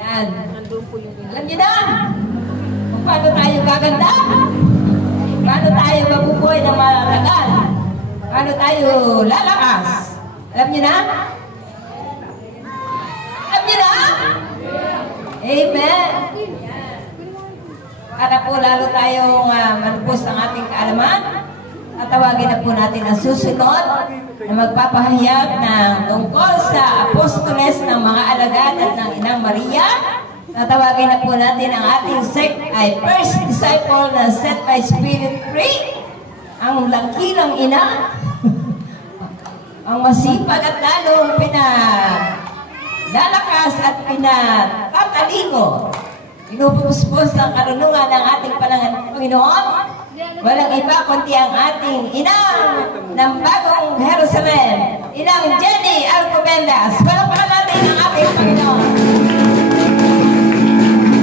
Yan. Alam niyo na kung paano tayo gaganda, paano tayo mabubuhay ng malalagal, paano tayo lalakas. Alam niyo na? Alam niyo na? Amen. Para po lalo tayong manupos ng ating kaalaman, tatawagin na po natin ang susunod na magpapahayag ng tungkol sa apostoles ng mga alagad at ng Inang Maria. Tatawagin na po natin ang ating sect ay first disciple na set by Spirit free, ang langkilang ina, ang masipag at lalong pinalalakas at pinatatalingo, pinupuspos ng karunungan ng ating Panginoon. Walang iba kundi ang ating inang ng bagong Jerusalem, Inang Jenny Alcobendas. Palakpakan natin ang ating Panginoon.